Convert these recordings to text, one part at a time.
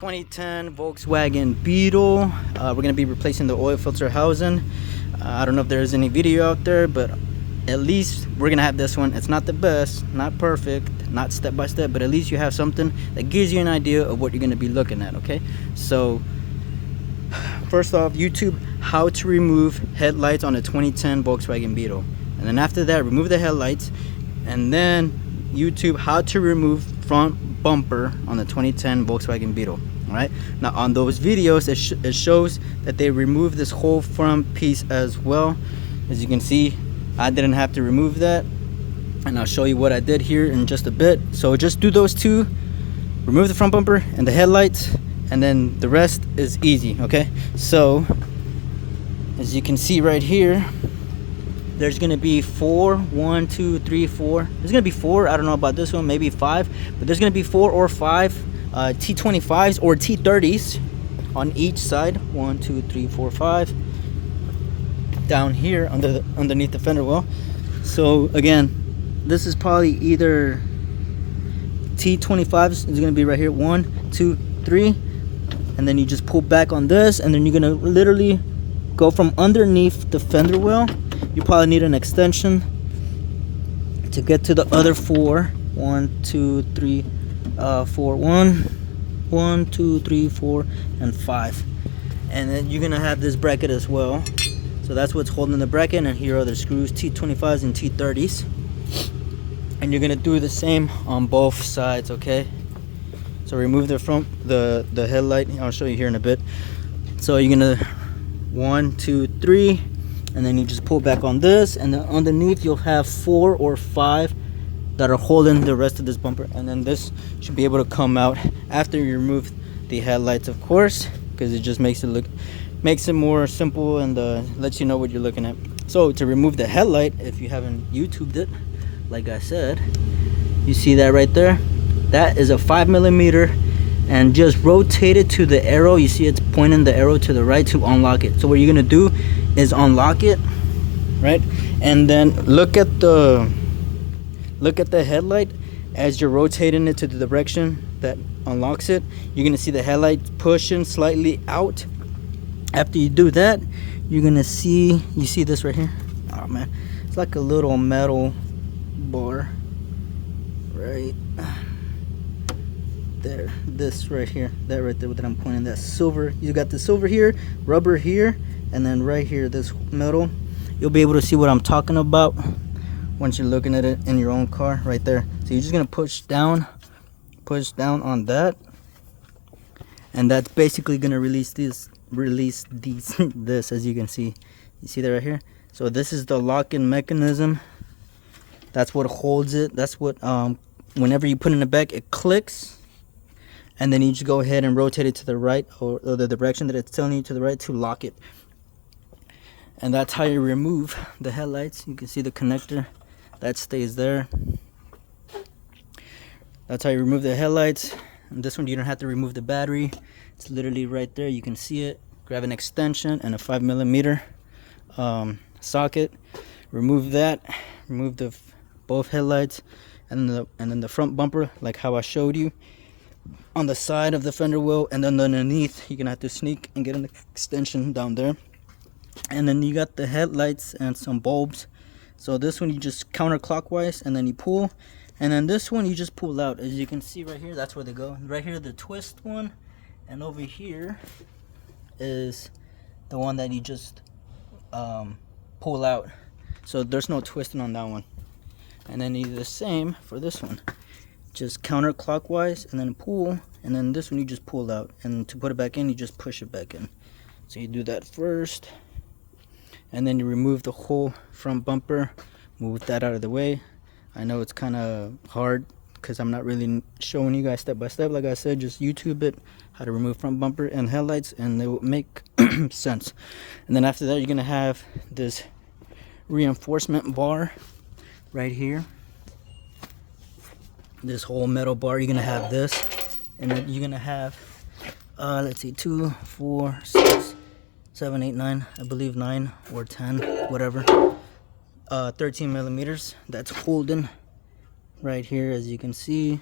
2010 Volkswagen Beetle. We're going to be replacing the oil filter housing. I don't know if there's any video out there, but at least we're going to have this one. It's not the best, not perfect, not step by step, but at least you have something that gives you an idea of what you're going to be looking at, okay? So first off, YouTube, how to remove headlights on a 2010 Volkswagen Beetle. And then after that, remove the headlights. And then YouTube, how to remove front bumper on the 2010 Volkswagen Beetle. All right, now on those videos it shows that they remove this whole front piece as well. As you can see, I didn't have to remove that, and I'll show you what I did here in just a bit. So just do those two, remove the front bumper and the headlights, and then the rest is easy. Okay, so as you can see right here, there's gonna be four. One, two, three, four. There's gonna be four. I don't know about this one, maybe five, but there's gonna be 4 or 5 T25s or T30s on each side. 1, 2, 3, 4, 5 down here underneath the fender well. So again, this is probably either T25s. It's gonna be right here. 1, 2, 3, and then you just pull back on this, and then you're gonna literally go from underneath the fender well. You probably need an extension to get to the other 4. 1, 2, 3, 4. 1, 2, 3, 4, and 5. And then you're gonna have this bracket as well. So that's what's holding the bracket, and here are the screws, T25s and T30s. And you're gonna do the same on both sides, okay? So remove the front, the headlight. I'll show you here in a bit. So you're gonna 1, 2, 3. And then you just pull back on this, and then underneath you'll have 4 or 5 that are holding the rest of this bumper. And then this should be able to come out after you remove the headlights, of course, because it just makes it more simple and lets you know what you're looking at. So to remove the headlight, if you haven't YouTubed it, like I said, you see that right there? That is a 5mm, and just rotate it to the arrow. You see it's pointing the arrow to the right to unlock it. So what you're gonna do is unlock it, right? And then look at the headlight as you're rotating it to the direction that unlocks it. You're gonna see the headlight pushing slightly out. After you do that, you're gonna see, you see this right here? Oh man, it's like a little metal bar right there. This right here, that right there that I'm pointing, that silver. You got the silver here, rubber here, and then right here, this metal. You'll be able to see what I'm talking about once you're looking at it in your own car right there. So you're just gonna push down on that, and that's basically gonna release these this, as you can see. You see that right here? So this is the lock-in mechanism. That's what holds it. That's what whenever you put it in the back, it clicks, and then you just go ahead and rotate it to the right, or the direction that it's telling you to the right, to lock it. And that's how you remove the headlights. You can see the connector that stays there. That's how you remove the headlights. And this one, you don't have to remove the battery. It's literally right there. You can see it. Grab an extension and a 5mm socket. Remove that. Remove both headlights, and then the front bumper, like how I showed you, on the side of the fender wheel. And then underneath, you're gonna have to sneak and get an extension down there. And then you got the headlights and some bulbs. So this one you just counterclockwise, and then you pull, and then this one you just pull out. As you can see right here, that's where they go. Right here, the twist one, and over here is the one that you just pull out. So there's no twisting on that one. And then you do the same for this one. Just counterclockwise, and then pull, and then this one you just pull out. And to put it back in, you just push it back in. So you do that first, and then you remove the whole front bumper. Move that out of the way. I know it's kind of hard because I'm not really showing you guys step by step. Like I said, just YouTube it, how to remove front bumper and headlights, and they will make sense. And then after that, you're gonna have this reinforcement bar right here. This whole metal bar, you're gonna have this, and then you're gonna have let's see, 2, 4, 6, 7, 8, 9, I believe 9 or 10, whatever. 13mm that's holding right here, as you can see.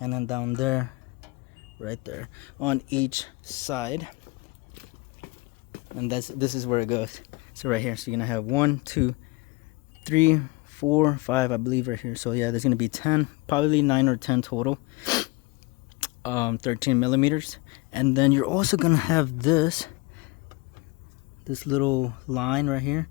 And then down there right there on each side, and this is where it goes. So right here, so you're gonna have 1, 2, 3, 4, 5, I believe right here. So yeah, there's gonna be 10, probably 9 or 10 total, 13 millimeters. And then you're also gonna have this little line right here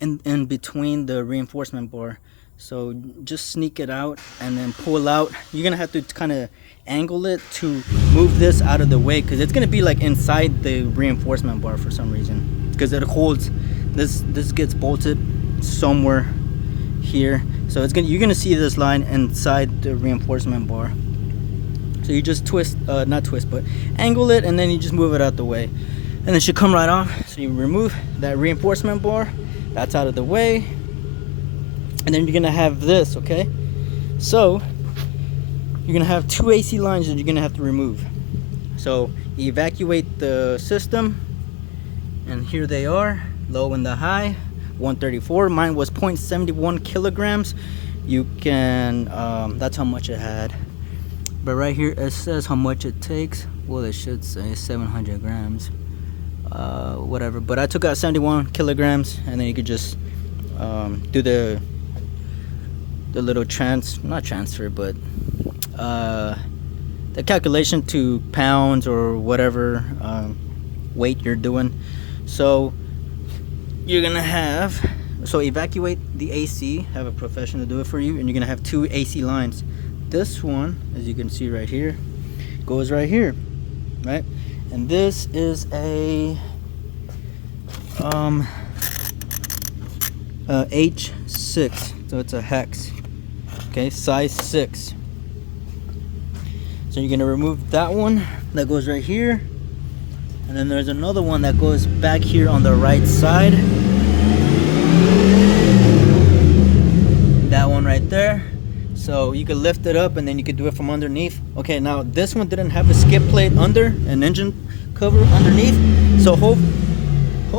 in between the reinforcement bar. So just sneak it out and then pull out. You're gonna have to kind of angle it to move this out of the way, because it's gonna be like inside the reinforcement bar for some reason, because it holds this gets bolted somewhere here. So you're gonna see this line inside the reinforcement bar. So you just twist, not twist, but angle it, and then you just move it out the way, and it should come right off. So you remove that reinforcement bar, that's out of the way, and then you're gonna have this, okay? So you're gonna have 2 AC lines that you're gonna have to remove. So you evacuate the system, and here they are, low and the high, 134. Mine was 0.71 kilograms. You can, that's how much it had. But right here it says how much it takes. Well, it should say 700 grams. Whatever. But I took out 71 kilograms, and then you could just do the little not transfer, but the calculation to pounds or whatever weight you're doing. So you're gonna have, so evacuate the AC, have a professional do it for you, and you're gonna have 2 AC lines. This one, as you can see right here, goes right here, right? And this is a H6, so it's a hex, okay, size 6. So you're gonna remove that one that goes right here, and then there's another one that goes back here on the right side. That one right there. So you could lift it up, and then you could do it from underneath. Okay, now this one didn't have a skid plate under, an engine cover underneath. So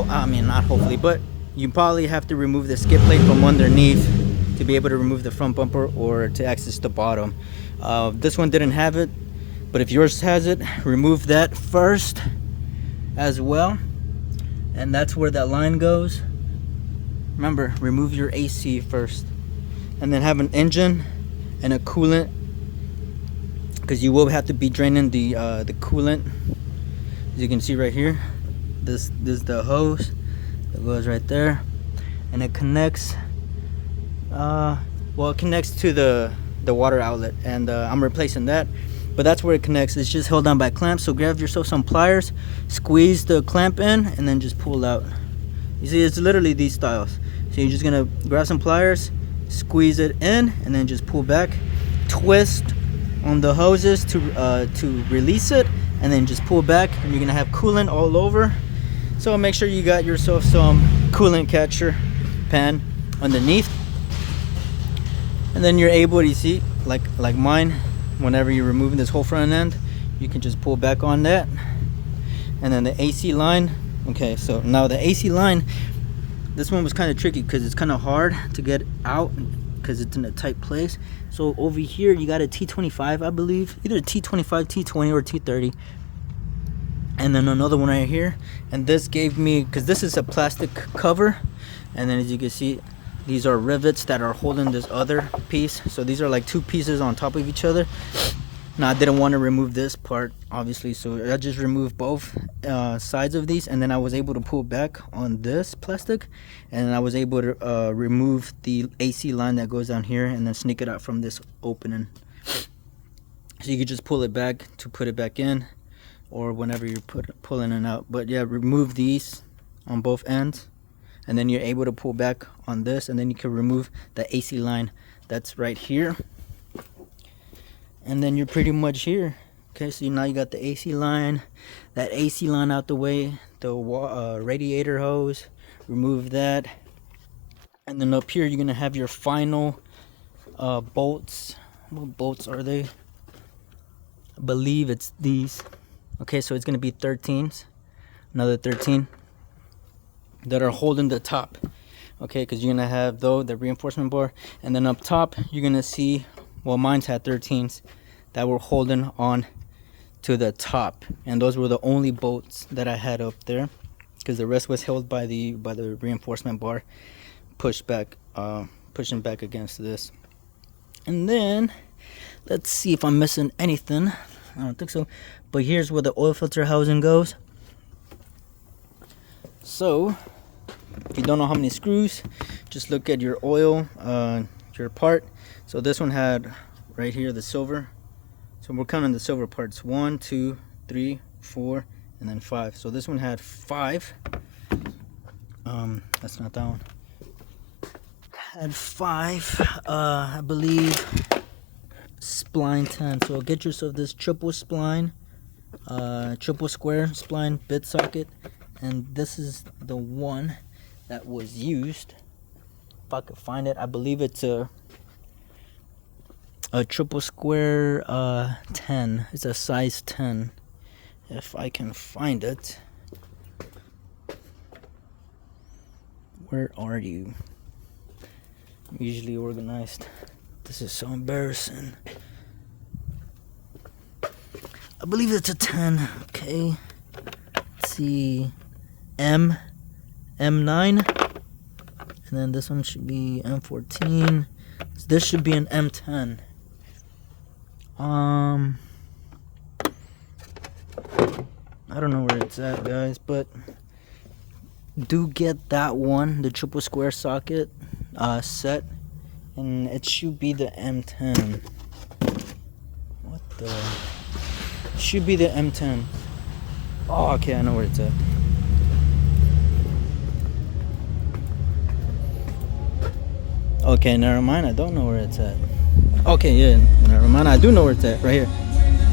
I mean, not hopefully, but you probably have to remove the skid plate from underneath to be able to remove the front bumper or to access the bottom. This one didn't have it, but if yours has it, remove that first as well, and that's where that line goes. Remember, remove your AC first, and then have an engine and a coolant, because you will have to be draining the coolant. As you can see right here, this is the hose that goes right there, and it connects it connects to the water outlet, and I'm replacing that, but that's where it connects. It's just held on by clamps. So grab yourself some pliers, squeeze the clamp in, and then just pull out. You see, it's literally these styles. So you're just gonna grab some pliers, squeeze it in, and then just pull back, twist on the hoses to release it, and then just pull back, and you're gonna have coolant all over. So make sure you got yourself some coolant catcher pan underneath, and then you're able to see, like mine, whenever you're removing this whole front end, you can just pull back on that. And then the AC line, okay, so now the AC line, this one was kind of tricky because it's kind of hard to get out because it's in a tight place. So over here you got a T25, I believe, either T25, T20, or T30, and then another one right here. And this gave me, because this is a plastic cover, and then as you can see, these are rivets that are holding this other piece. So these are like 2 pieces on top of each other. Now I didn't want to remove this part, obviously, so I just removed both sides of these, and then I was able to pull back on this plastic, and I was able to remove the AC line that goes down here, and then sneak it out from this opening. So you could just pull it back to put it back in, or whenever you're pulling it out. But yeah, remove these on both ends, and then you're able to pull back on this, and then you can remove the AC line that's right here. And then you're pretty much here. Okay, so now you got the AC line, that AC line out the way, the radiator hose, remove that. And then up here you're gonna have your final bolts. What bolts are they? I believe it's these. Okay, so it's gonna be 13s, another 13 that are holding the top. Okay, because you're gonna have the reinforcement bar, and then up top you're gonna see, well, mine's had 13s that were holding on to the top, and those were the only bolts that I had up there, because the rest was held by the reinforcement bar, pushing back against this. And then let's see if I'm missing anything. I don't think so, but here's where the oil filter housing goes. So if you don't know how many screws, just look at your oil, your part. So this one had right here the silver. So we're counting the silver parts: 1, 2, 3, 4, and then 5. So this one had 5. That's not that one. Had 5, I believe. Spline 10. So get yourself this triple spline, triple square spline bit socket, and this is the one that was used. If I could find it, I believe it's a triple square 10. It's a size 10. If I can find it. Where are you? I'm usually organized. This is so embarrassing. I believe it's a 10. Okay. Let's see. M9. And then this one should be M14. So this should be an M10. I don't know where it's at, guys, but do get that one, the triple square socket set, and it should be the M10. What the? It should be the M10. Oh, okay, I know where it's at. Okay, never mind, I don't know where it's at. Okay, yeah, never mind, I do know where it's at, right here.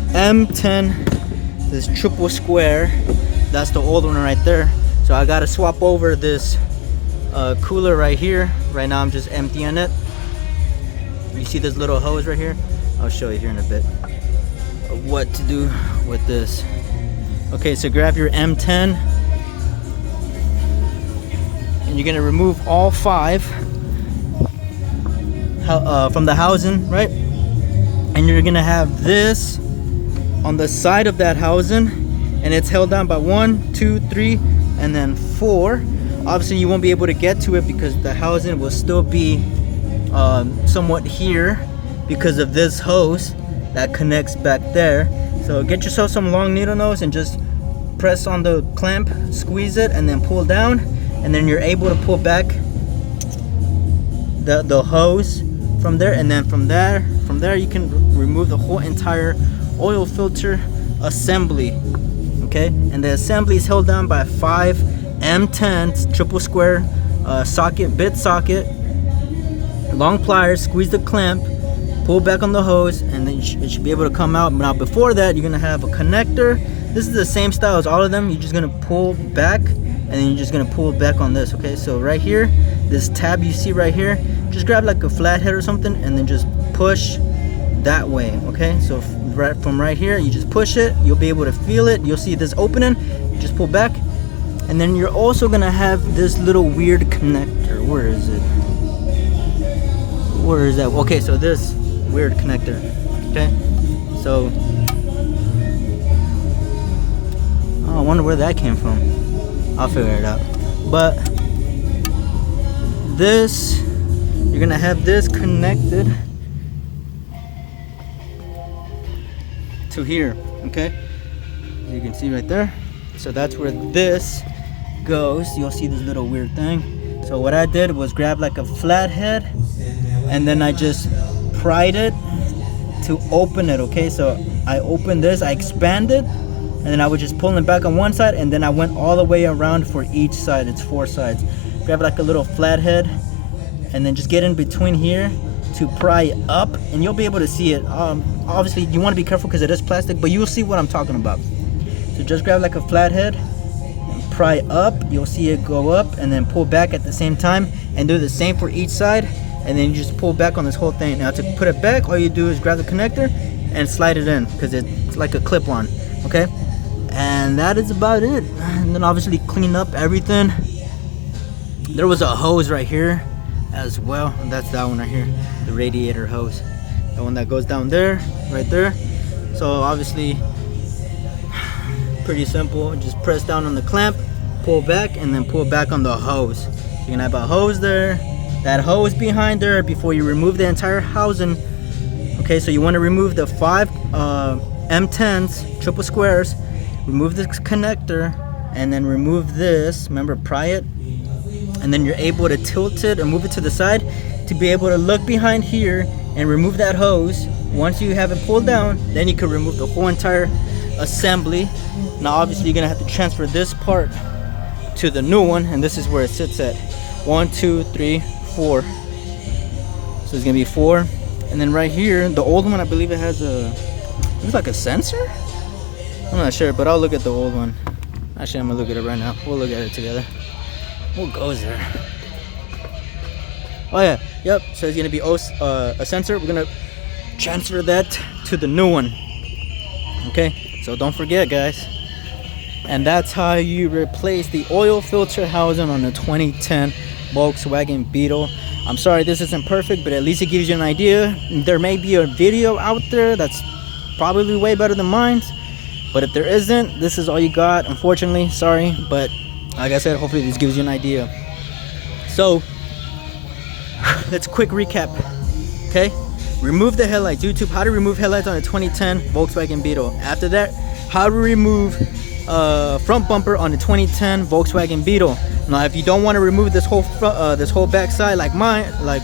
M10, this triple square, that's the old one right there. So I gotta swap over this cooler right here. Right now I'm just emptying it. You see this little hose right here? I'll show you here in a bit what to do with this. Okay, so grab your M10 and you're gonna remove all 5 from the housing, right? And you're gonna have this on the side of that housing, and it's held down by 1, 2, 3, and then 4. Obviously you won't be able to get to it because the housing will still be somewhat here because of this hose that connects back there. So get yourself some long needle nose and just press on the clamp, squeeze it, and then pull down, and then you're able to pull back the hose from there. And then from there you can remove the whole entire oil filter assembly. Okay, and the assembly is held down by 5 M10s triple square socket, bit socket, long pliers. Squeeze the clamp, pull back on the hose, and then it should be able to come out. Now before that, you're gonna have a connector. This is the same style as all of them. You're just gonna pull back, and then you're just gonna pull back on this. Okay, so right here, this tab you see right here, just grab like a flathead or something, and then just push that way. Okay, so from right here, you just push it. You'll be able to feel it. You'll see this opening. You just pull back, and then you're also gonna have this little weird connector. Where is it? Where is that? Okay, so this weird connector. Okay, so oh, I wonder where that came from. I'll figure it out. But this, you're gonna have this connected to here. Okay, as you can see right there. So that's where this goes. You'll see this little weird thing. So what I did was grab like a flathead, and then I just pried it to open it. Okay, so I opened this, I expanded, and then I was just pulling it back on one side, and then I went all the way around for each side. It's 4 sides. Grab like a little flathead, and then just get in between here to pry up, and you'll be able to see it. Obviously you want to be careful because it is plastic, but you'll see what I'm talking about. So just grab like a flathead and pry up. You'll see it go up and then pull back at the same time, and do the same for each side, and then you just pull back on this whole thing. Now to put it back, all you do is grab the connector and slide it in because it's like a clip-on. Okay, and that is about it. And then obviously clean up everything. There was a hose right here as well, and that's that one right here, the radiator hose, the one that goes down there, right there. So obviously Pretty simple. Just press down on the clamp, pull back, and then pull back on the hose. You're gonna have a hose there, that hose behind there before you remove the entire housing. Okay, so you want to remove the 5 M10s, triple squares, remove this connector, and then remove this. Remember, pry it, and then you're able to tilt it or move it to the side to be able to look behind here and remove that hose. Once you have it pulled down, then you can remove the whole entire assembly. Now obviously you're gonna have to transfer this part to the new one, and this is where it sits at. 1, 2, 3, 4. So it's gonna be 4, and then right here, the old one, I believe it has a, looks like a sensor. I'm not sure, but I'll look at the old one. Actually, I'm gonna look at it right now. We'll look at it together. What goes there? Oh yeah, yep. So it's gonna be a sensor. We're gonna transfer that to the new one. Okay, so don't forget, guys. And that's how you replace the oil filter housing on the 2010 Volkswagen Beetle. I'm sorry this isn't perfect, but at least it gives you an idea. There may be a video out there that's probably way better than mine, but if there isn't, this is all you got. Unfortunately, sorry, but like I said, hopefully this gives you an idea. So let's quick recap. Okay, remove the headlights. YouTube, how to remove headlights on a 2010 Volkswagen Beetle. After that, how to remove front bumper on the 2010 Volkswagen Beetle. Now if you don't want to remove this whole back side like mine, like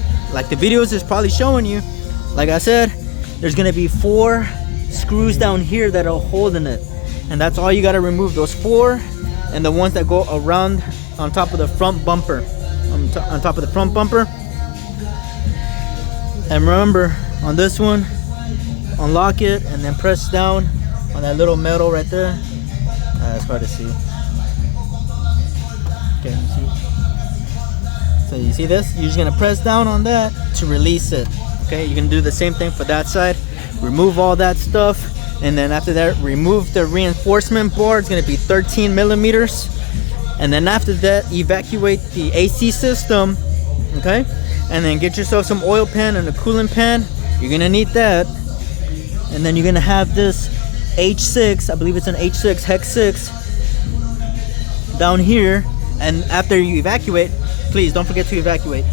the videos is probably showing you, like I said, there's gonna be 4 screws down here that are holding it, and that's all you got to remove, those 4, and the ones that go around on top of the front bumper, on top of the front bumper. And remember, on this one, unlock it and then press down on that little metal right there. It's hard to see. Okay, you see? So you see this? You're just gonna press down on that to release it. Okay, you're gonna do the same thing for that side. Remove all that stuff, and then after that, remove the reinforcement bar. It's gonna be 13 millimeters. And then after that, evacuate the AC system. Okay, and then get yourself some oil pan and a coolant pan. You're gonna need that. And then you're gonna have this H6, I believe it's an H6 hex 6 down here. And after you evacuate, please don't forget to evacuate.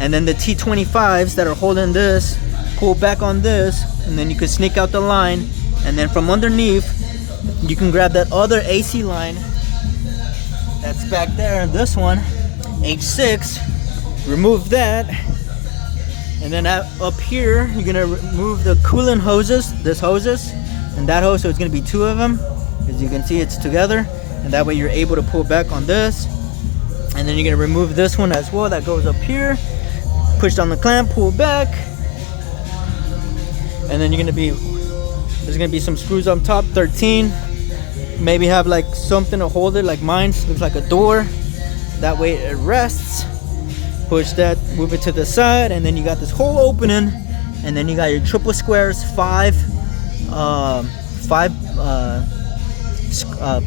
And then the T25s that are holding this, pull back on this, and then you can sneak out the line. And then from underneath, you can grab that other AC line that's back there, this one, H6, remove that. And then up here, you're gonna remove the coolant hoses, this hoses, and that hose, so it's gonna be 2 of them. As you can see, it's together, and that way you're able to pull back on this. And then you're gonna remove this one as well, that goes up here, push down the clamp, pull back, and then there's gonna be some screws on top, 13. Maybe have like something to hold it, like mine looks like a door, that way it rests. Push that, move it to the side, and then you got this whole opening, and then you got your triple squares, 5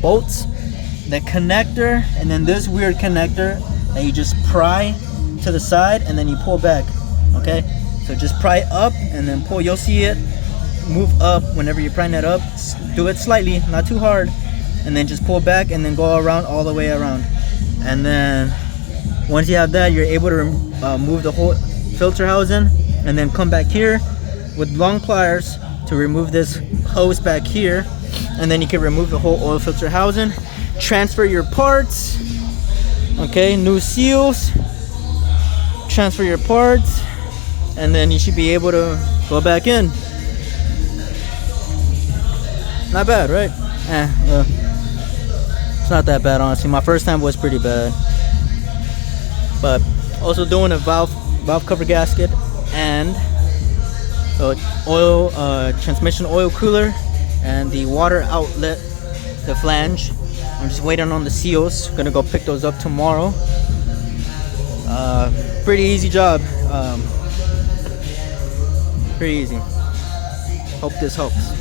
bolts, the connector, and then this weird connector that you just pry to the side and then you pull back. Okay, so just pry up and then pull. You'll see it move up whenever you're prying it up. Do it slightly, not too hard, and then just pull back and then go around all the way around. And then once you have that, you're able to move the whole filter housing, and then come back here with long pliers to remove this hose back here, and then you can remove the whole oil filter housing. Transfer your parts. Okay, new seals, transfer your parts, and then you should be able to go back in. Not bad, right? It's not that bad, honestly. My first time was pretty bad, but also doing a valve cover gasket and oil transmission oil cooler and the water outlet, the flange. I'm just waiting on the seals. Gonna go pick those up tomorrow. Pretty easy job. Pretty easy. Hope this helps.